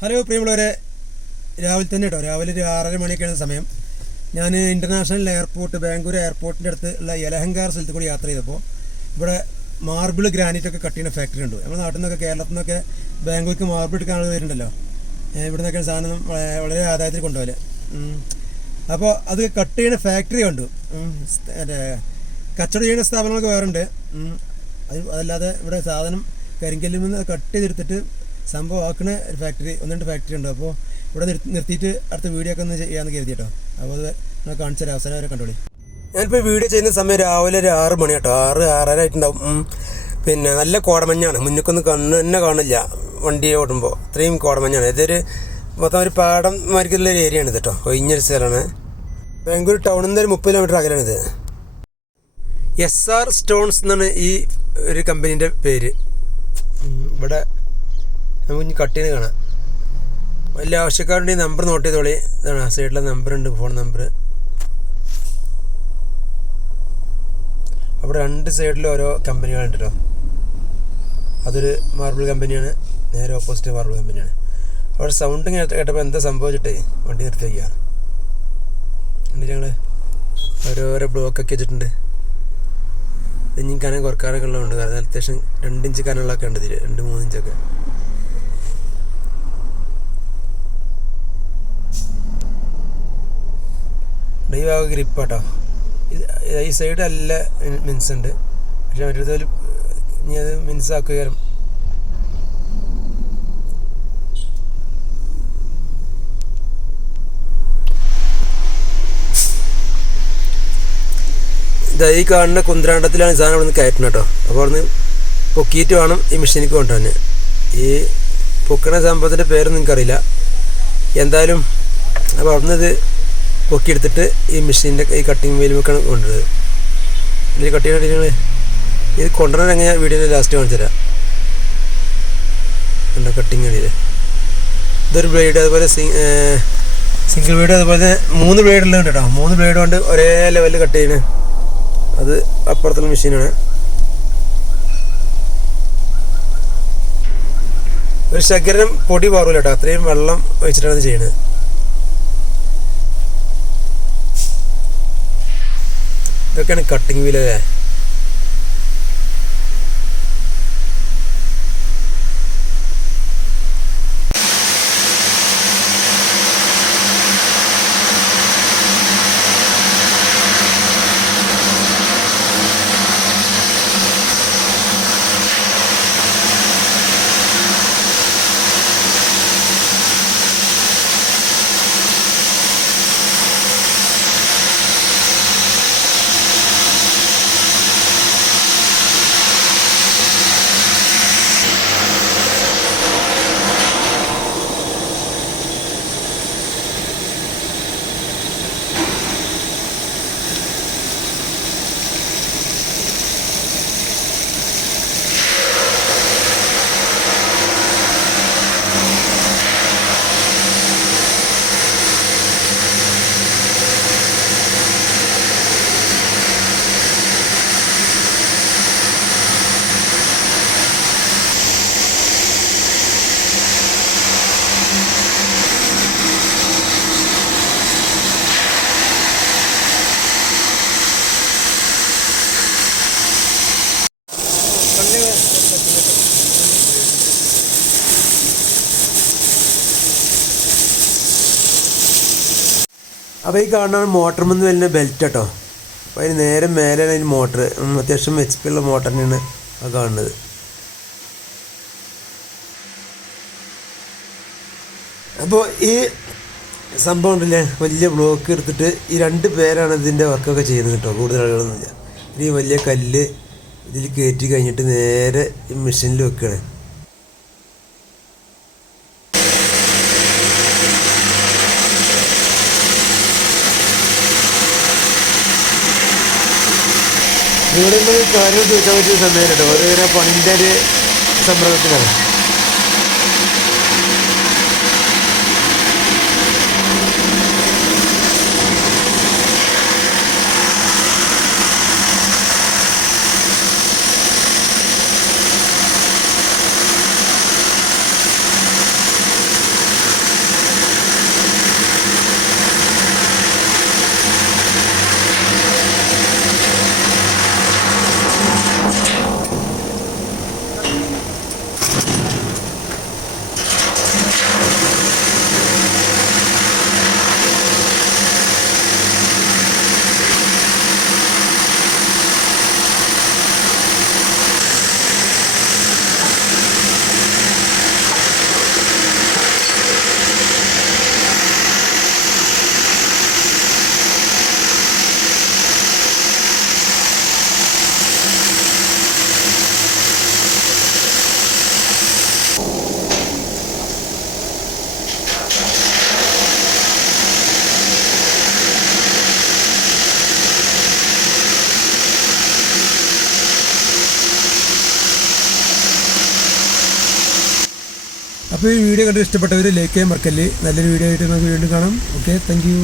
Hello പ്രിയമുള്ളവരെ, രാവിലെ തന്നെ കേട്ടോ, രാവിലെ ഒരു 6:30 മണിയൊക്കെയാണ് സമയം. ഞാൻ ഇൻ്റർനാഷണൽ എയർപോർട്ട്, ബാംഗ്ലൂർ എയർപോർട്ടിൻ്റെ അടുത്ത് ഉള്ള യലഹങ്കാർ സ്ഥലത്ത് കൂടി യാത്ര ചെയ്തപ്പോൾ ഇവിടെ മാർബിൾ ഗ്രാനൈറ്റ് ഒക്കെ കട്ട് ചെയ്യുന്ന ഫാക്ടറി ഉണ്ട്. നമ്മുടെ നാട്ടിൽ നിന്നൊക്കെ, കേരളത്തിൽ നിന്നൊക്കെ ബാംഗ്ലൂർക്ക് മാർബിൾ എടുക്കാൻ ആൾ വരുന്നുണ്ടല്ലോ. ഇവിടെ നിന്നൊക്കെ സാധനം വളരെ ആദായത്തിൽ കൊണ്ടുപോകല്. അപ്പോൾ അത് കട്ട് ചെയ്യുന്ന ഫാക്ടറി കണ്ടു. മറ്റേ കച്ചവടം ചെയ്യുന്ന സ്ഥാപനങ്ങളൊക്കെ വേറുണ്ട്. അതല്ലാതെ ഇവിടെ സാധനം കരിങ്കല്ലിൽ നിന്ന് കട്ട് ചെയ്തെടുത്തിട്ട് സംഭവം ആക്കുന്ന ഒരു ഫാക്ടറി, 1-2 ഫാക്ടറി ഉണ്ട്. അപ്പോൾ ഇവിടെ നിർത്തിയിട്ട് അടുത്ത വീഡിയോ ഒക്കെ ഒന്ന് ചെയ്യാമെന്ന് കരുതി കേട്ടോ. അപ്പോൾ അത് നമുക്ക് കാണിച്ചൊരു അവസരം വരെ കണ്ടോളി. ഞാനിപ്പോൾ വീഡിയോ ചെയ്യുന്ന സമയം രാവിലെ ഒരു 6 മണി കേട്ടോ, 6-6:30 ആയിട്ടുണ്ടാവും. പിന്നെ നല്ല കോടമഞ്ഞാണ്, മുന്നിക്കൊന്നും കണ്ണ് തന്നെ കാണില്ല വണ്ടി ഓടുമ്പോൾ, ഇത്രയും കോടമഞ്ഞാണ്. ഇതൊരു മൊത്തം ഒരു പാടം മാതിരിക്കുള്ള ഒരു ഏരിയ ആണ് ഇത് കേട്ടോ, ഒഴിഞ്ഞൊരു സ്ഥലമാണ്. ബാംഗ്ലൂർ ടൗണിൽ നിന്ന് ഒരു 30 കിലോമീറ്റർ അകലാണിത്. SR സ്റ്റോൺസ് എന്നാണ് ഈ ഒരു കമ്പനീൻ്റെ പേര്. ഇവിടെ നമുക്ക് ഇനി കട്ട് ചെയ്ത് കാണാം. വലിയ ആവശ്യക്കാരുണ്ടെങ്കിൽ നമ്പർ നോട്ട് ചെയ്തോളി. ഇതാണ് ആ സൈഡിലെ നമ്പറുണ്ട്, ഫോൺ നമ്പർ. അവിടെ 2 സൈഡിലും ഓരോ കമ്പനികളുണ്ട് കേട്ടോ. അതൊരു മാർബിൾ കമ്പനിയാണ്, നേരെ ഓപ്പോസിറ്റ് മാർബിൾ കമ്പനിയാണ്. അവിടെ സൗണ്ട് ഇങ്ങനെ കേട്ടപ്പോൾ എന്താ സംഭവിച്ചിട്ടേ വണ്ടി നിർത്തി വയ്ക്കുക. എന്നിട്ട് ഞങ്ങൾ ഓരോരോ ബ്ലോക്കൊക്കെ വെച്ചിട്ടുണ്ട്. ഇനി കനം കുറക്കാനൊക്കെ ഉള്ളതുണ്ട്, കാരണം അത്യാവശ്യം 2 ഇഞ്ച് കനമുള്ളതൊക്കെ ഉണ്ട് ഇതിൽ, 2-3 ഇഞ്ചൊക്കെ. ഈ ഭാഗം ഗ്രിപ്പാട്ടോ. ഈ സൈഡ് നല്ല മിൻസ് ഉണ്ട്, പക്ഷെ മറ്റേത് ഇനി അത് മിൻസാക്കുകയും ഈ കാണുന്ന കുന്ത്രാണ്ടത്തിലാണ് ഈ സാധനം അവിടെ നിന്ന് കയറ്റണം കേട്ടോ. അപ്പോൾ അവിടെ നിന്ന് പൊക്കിയിട്ട് വേണം ഈ മെഷീനിക്ക് കൊണ്ടുവരാൻ. ഈ പൊക്കണ സംഭവത്തിൻ്റെ പേരൊന്നും എനിക്കറിയില്ല. എന്തായാലും അപ്പോൾ അവിടെ നിന്ന് ഇത് പൊക്കിയെടുത്തിട്ട് ഈ മെഷീൻ്റെ ഈ കട്ടിങ് വെയിലുമൊക്കെയാണ് കൊണ്ടുവരുന്നത്. ഇതിൽ കട്ട് ചെയ്യാൻ ഞങ്ങൾ ഇത് കൊണ്ടുവരാൻ എങ്ങനെയാണ് വീഡിയോൻ്റെ ലാസ്റ്റ് കാണിച്ചു തരാം. എന്താ കട്ടിങ് അടിയിൽ ഇതൊരു ബ്ലേഡ്, അതുപോലെ സിംഗിൾ ബ്ലേഡ്, അതുപോലെ 3 ബ്ലേഡ് ഉള്ളത് കേട്ടോ. 3 ബ്ലേഡ് കൊണ്ട് ഒരേ ലെവലിൽ കട്ട് ചെയ്യണേ. അത് അപ്പുറത്തുള്ള മെഷീനാണ്. ഒരു ശകലം പൊടി പാറൂല കേട്ടോ, അത്രയും വെള്ളം ഒഴിച്ചിട്ടാണ് ഇത് ചെയ്യണത്. ഇതൊക്കെയാണ് കട്ടിങ് വീൽ അല്ലേ. അപ്പോൾ ഈ കാണുന്ന മോട്ടർ മുന്ന് വരുന്ന ബെൽറ്റ് കേട്ടോ. അപ്പോൾ അതിന് നേരെ മേലെയാണ് അതിന് മോട്ടർ, അത്യാവശ്യം HP ഉള്ള മോട്ടർ തന്നെയാണ് ആ കാണുന്നത്. അപ്പോൾ ഈ സംഭവം ഉണ്ടല്ലേ, വലിയ ബ്ലോക്ക് എടുത്തിട്ട് ഈ 2 പേരാണ് ഇതിൻ്റെ വർക്കൊക്കെ ചെയ്യുന്നത് കേട്ടോ, കൂടുതൽ ആളുകളൊന്നുമില്ല. ഈ വലിയ കല്ല് ഇതിൽ കയറ്റി കഴിഞ്ഞിട്ട് നേരെ ഈ മെഷീനിൽ വെക്കുകയാണ്. ഇവിടെ നമ്മൾ കാര്യങ്ങൾ ചോദിക്കാൻ പറ്റിയ സമയം കേട്ടോ, ഓരോരോ പണിൻ്റെ ഒരു സമ്മർദ്ദത്തിലാണ്. അപ്പോൾ ഈ വീഡിയോ കണ്ടിട്ട് ഇഷ്ടപ്പെട്ടവർ ലൈക്ക് ചെയ്യാൻ മറക്കല്ലേ. നല്ലൊരു വീഡിയോ ആയിട്ട് നമുക്ക് വീണ്ടും കാണാം. Okay, thank you.